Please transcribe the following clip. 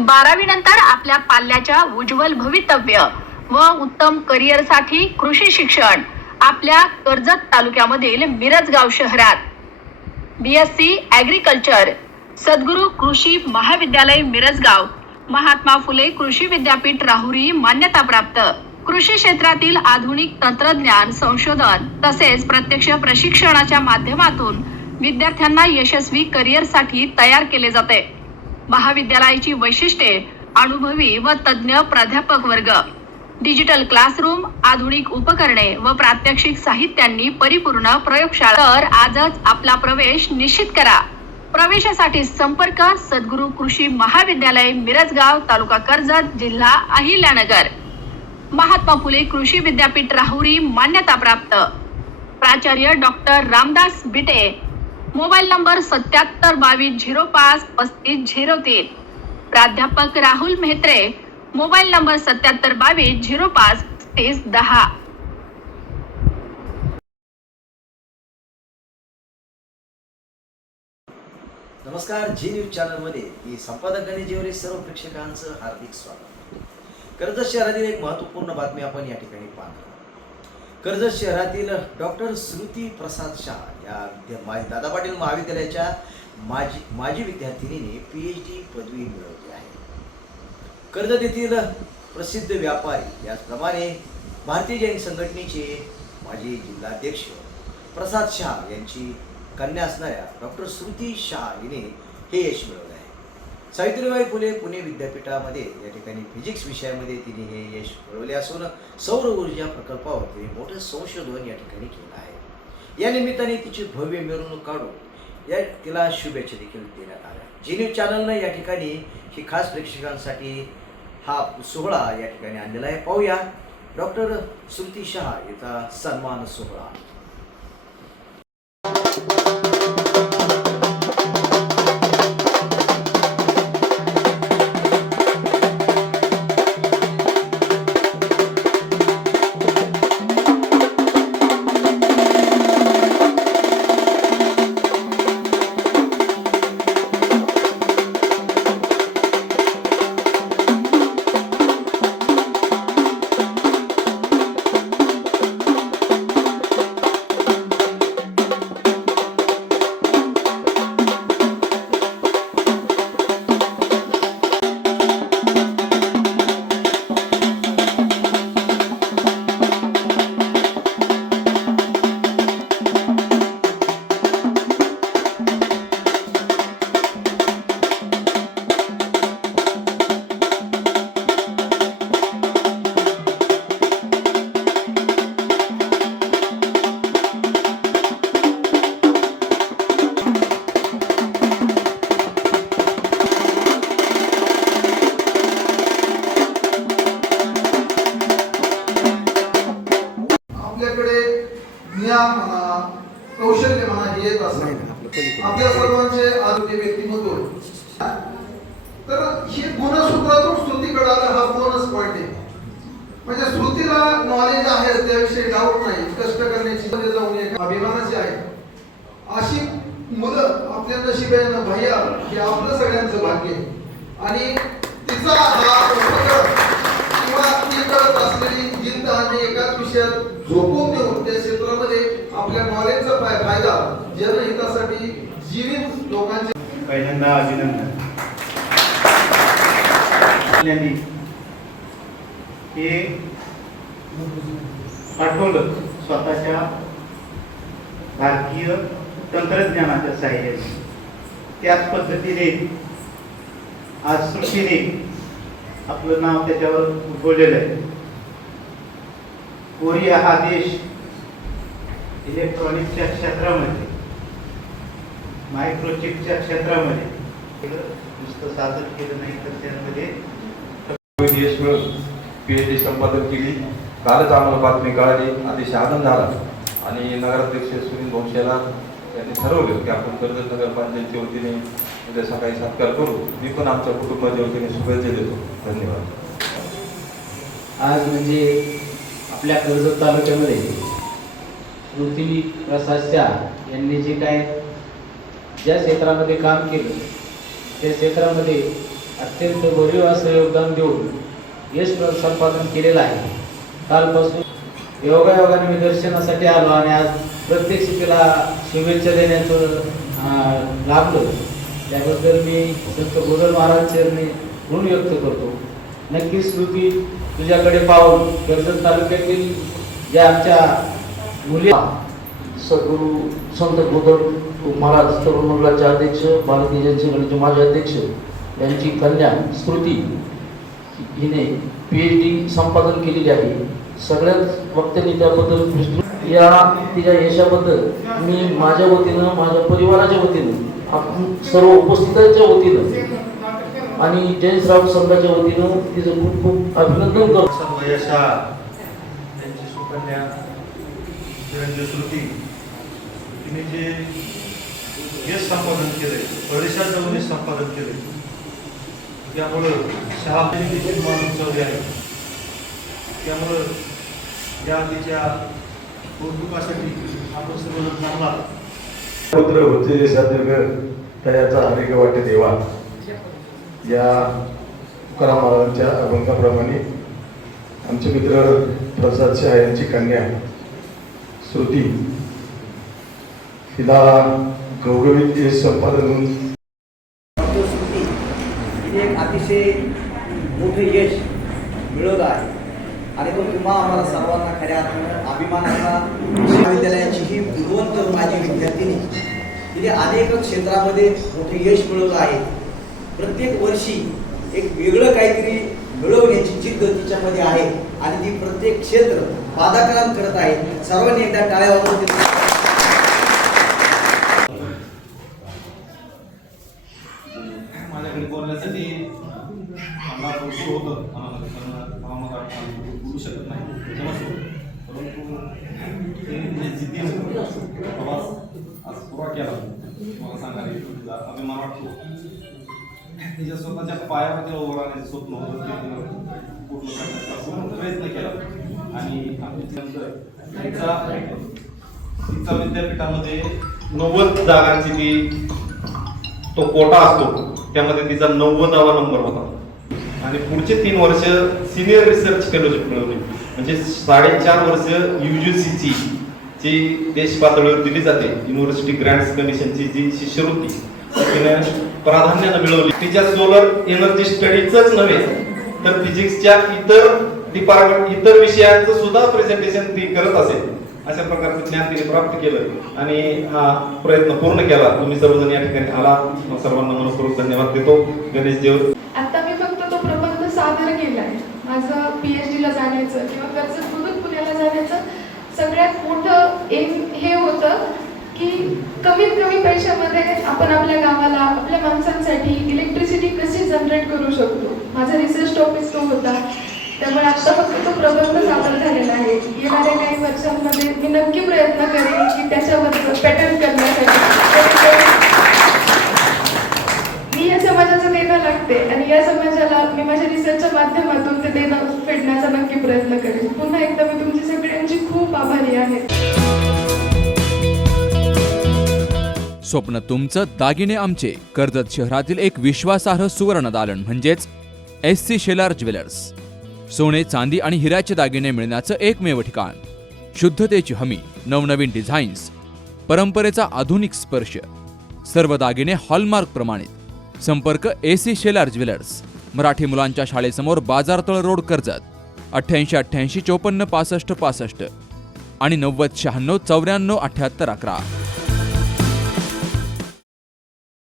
12वी नंतर आपल्या पाल्याच्या उज्ज्वल भवितव्य व उत्तम करिअर साठी कृषी शिक्षण आपल्या कर्जत तालुक्यामधील मिरजगाव शहरात BSc ॲग्रिकल्चर सद्गुरू कृषी महाविद्यालय मिरजगाव, महात्मा फुले कृषी विद्यापीठ राहुरी मान्यता प्राप्त। कृषी क्षेत्रातील आधुनिक तंत्रज्ञान संशोधन तसेच प्रत्यक्ष प्रशिक्षणाच्या माध्यमातून विद्यार्थ्यांना यशस्वी करिअर साठी तयार केले जाते। महाविद्यालयाची वैशिष्ट्ये अनुभवी व तज्ञ प्राध्यापक वर्ग, डिजिटल क्लासरूम, आधुनिक उपकरणे व प्रात्यक्षिक साहित्यांनी परिपूर्ण प्रयोगशाळा। तर आजच आपला प्रवेश निश्चित करा। प्रवेशासाठी संपर्क सद्गुरू कृषी महाविद्यालय मिरजगाव, तालुका कर्जत, जिल्हा अहिल्यानगर, महात्मा फुले कृषी विद्यापीठ राहुरी मान्यता प्राप्त। प्राचार्य डॉक्टर रामदास बिटे, मोबाईल नंबर 7722053503। प्राध्यापक राहुल मेहत्रे, मोबाईल नंबर 7722053510। नमस्कार, जी न्यूज चॅनलमध्ये मी संपादक गणेश जेवरे सर्व प्रेक्षकांचं हार्दिक स्वागत। कर्जत शहरातील एक महत्त्वपूर्ण बातमी आपण या ठिकाणी पाहतो। कर्जत शहरातील डॉक्टर श्रुती प्रसाद शाह या दादा पाटील महाविद्यालयाच्या माजी विद्यार्थिनीने PhD पदवी मिळवली आहे। कर्जत येथील प्रसिद्ध व्यापारी याचप्रमाणे भारतीय जैन संघटनेचे माजी जिल्हाध्यक्ष प्रसाद शाह यांची कन्या असणाऱ्या डॉक्टर श्रुती शाह हिने हे यश मिळवले आहे। सावित्रीबाई फुले पुणे विद्यापीठामध्ये या ठिकाणी फिजिक्स विषयामध्ये तिने हे यश मिळवले असून सौर ऊर्जा प्रकल्पावर तिने मोठं संशोधन या ठिकाणी केलं आहे। या निमित्ताने तिची भव्य मिरवणूक काढून या तिला शुभेच्छा देखील देण्यात आल्या। जी न्यूज चॅनलनं या ठिकाणी ही खास प्रेक्षकांसाठी हा सोहळा या ठिकाणी आणलेला आहे। पाहूया डॉक्टर श्रुती शाह याचा सन्मान सोहळा। कौशल्य म्हणा हे एक असतं आपल्या सर्वांचे आरोग्य व्यक्तिमत्व। तर हे गुणसूत्रातून श्रुतीकडे आलं हा बोनस पॉइंट आहे। म्हणजे श्रुतीला नॉलेज आहे त्याविषयी डाऊट नाही, कष्ट करण्याची जाऊन एक अभिमानाची आहे। अशी मुलं आपल्या नशिबाने भैया हे आपलं सगळ्यांचं भाग्य आहे। आणि तिचा हा किंवा ती करत असलेली जिद्द आणि एकाच विषयात झोपून देऊन त्या क्षेत्रामध्ये आपल्या नॉलेजचा फायदा जनहितासाठी जीवित लोकांचे पहिल्यांदा अभिनंदन। हे पाठवलं स्वतःच्या भारतीय तंत्रज्ञानाच्या साहाय्याने। त्याच पद्धतीने आज श्रुतीने आपलं नाव त्याच्यावर उठवलेलं आहे। कोरिया हा देश इलेक्ट्रॉनिक्सच्या क्षेत्रामध्ये, मायक्रोचिपच्या क्षेत्रामध्ये नुसतं साधन केलं नाही तर त्यामध्ये यश मिळून PhD संपादन केली। कालच आम्हाला बातमी कळाली, अतिशय आनंद झाला। आणि नगराध्यक्ष सुनील भोंसेला यांनी ठरवलं की आपण कर्जत नगरपालिकेच्या वतीने उद्या सकाळी सत्कार करू। मी पण आमच्या कुटुंबाच्या वतीने शुभेच्छा देतो। धन्यवाद। आज म्हणजे आपल्या कर्जत तालुक्यामध्ये श्रुती प्रसाद शाह यांनी जे काय ज्या क्षेत्रामध्ये काम केलं त्या क्षेत्रामध्ये अत्यंत भरीव असं योगदान देऊन यश संपादन केलेलं आहे. कालपासून योगायोगाने मी दर्शनासाठी आलो आणि आज प्रत्यक्ष तिला शुभेच्छा देण्याचं लाभलं. त्याबद्दल मी संत गोदल महाराज चरणी ऋण व्यक्त करतो. नक्कीच श्रुती, तुझ्याकडे पाहून कर्जत तालुक्यातील ज्या आमच्या मुली सद्गुरू संत गोदल महाराज तरुण मंडळाचे अध्यक्ष, भारतीय जनसंघटनेचे माजी अध्यक्ष यांची कन्या स्मृती हिने PhD संपादन केलेली आहे. सगळ्याच वक्त्यांनी त्याबद्दल या तिच्या यशाबद्दल मी माझ्या वतीनं, माझ्या परिवाराच्या वतीनं, आपण सर्व उपस्थितांच्या वतीनं आणि जय श्रावण संघाच्या वतीनं तिचं खूप खूप अभिनंदन करतो. सर्व यशा त्यांची सुकन्या चिरंजीव श्रुती तिने जे यश संपादन केले, परिषद जाऊन यश संपादन केले, त्यामुळं शहाबीने देखील मान उंचावली आहे. त्यामुळं या तिच्या कौतुकासाठी आपण सर्वजण थांबला. पुत्र होते साध्य तयाचा अनेक वाटे देवा या तुकाराम महाराजांच्या अभंगाप्रमाणे आमचे मित्र प्रसाद शहा यांची कन्या श्रुती हिला गौरवित यश संपादन हिने एक अतिशय मोठं यश मिळवलं आहे आणि तो तुम्हा आम्हाला सर्वांना खऱ्या अर्थानं अभिमानाचा. महाविद्यालयाची ही गुणवंत माझी विद्यार्थिनी तिने अनेक क्षेत्रामध्ये मोठे यश मिळवलं आहे. प्रत्येक वर्षी एक वेगळं काहीतरी मिळवण्याची जिद्द तिच्यामध्ये आहे आणि ती प्रत्येक क्षेत्र पादाक्रांत करत आहे. सर्वांनी एकदा टाळ्या वाजवून माझ्याकडे बोलण्यासाठी मला होतं, बोलू शकत नाही त्याच्यापासून, परंतु ते जिद्दीने प्रवास आज पुरा केला. मला सांगायला तिचा अभिमान वाटतो. तिच्या स्वतःच्या पायामध्ये उभं राहण्याचं स्वप्न होतं ते पूर्ण करण्याचा प्रयत्न केला आणि तिचा विद्यापीठामध्ये 90 जागांची ती तो कोटा असतो, त्यामध्ये तिचा 90वा नंबर होता आणि पुढचे 3 वर्ष सिनियर रिसर्च फेलोशिप मिळवली. म्हणजे 4.5 वर्ष UGCची जी देश पातळीवर दिली जाते युनिव्हर्सिटी ग्रँट्स कमिशनची जी शिष्यवृत्ती तिने प्राधान्यानं मिळवली. तिच्या सोलर एनर्जी स्टडीजच नव्हे तर फिजिक्सच्या इतर विषयांचं सुद्धा प्रेझेंटेशन ती करत असेल. अशा प्रकारचं ज्ञान तिने प्राप्त केलं आणि हा प्रयत्न पूर्ण केला. तुम्ही सर्वजण या ठिकाणी आला, सर्वांना मनपूर्वक धन्यवाद देतो. गणेश देव. आता मी फक्त तो प्रबंध सादर केलाय. माझं PhD ला जाण्याचं किंवा कर्जतमधून पुण्याला जाण्याचं सगळ्यात मोठं एम हे होतं की कमीत कमी पैशामध्ये आपण आपल्या गावाला, आपल्या माणसांसाठी इलेक्ट्रिसिटी कशी जनरेट करू शकतो. माझा रिसर्च टॉपिक तो होता. त्यामुळे आता फक्त तो प्रबंध सादर झालेला आहे. येणाऱ्या काही वर्षांमध्ये मी नक्की प्रयत्न करेन की त्याच्याबद्दल पॅटर्न करण्यासाठी. मी या समाजाचं देणं लागते आणि या समाजाला मी माझ्या रिसर्चच्या माध्यमातून ते देणं फेडण्याचा नक्की प्रयत्न करेन. पुन्हा एकदा मी तुमची सगळ्यांची खूप आभारी आहे. स्वप्न तुमचं, दागिने आमचे. कर्जत शहरातील एक विश्वासार्ह सुवर्ण दालन म्हणजेच SC शेलार ज्वेलर्स. सोने, चांदी आणि हिऱ्याचे दागिने मिळण्याचं एकमेव ठिकाण. शुद्धतेची हमी, नवनवीन डिझाईन्स, परंपरेचा आधुनिक स्पर्श. सर्व दागिने हॉलमार्क प्रमाणित. संपर्क AC शेलार ज्वेलर्स, मराठी मुलांच्या शाळेसमोर, बाजारतळ रोड, कर्जत. 88 88 54 65 65 आणि 90 96 94 78 11.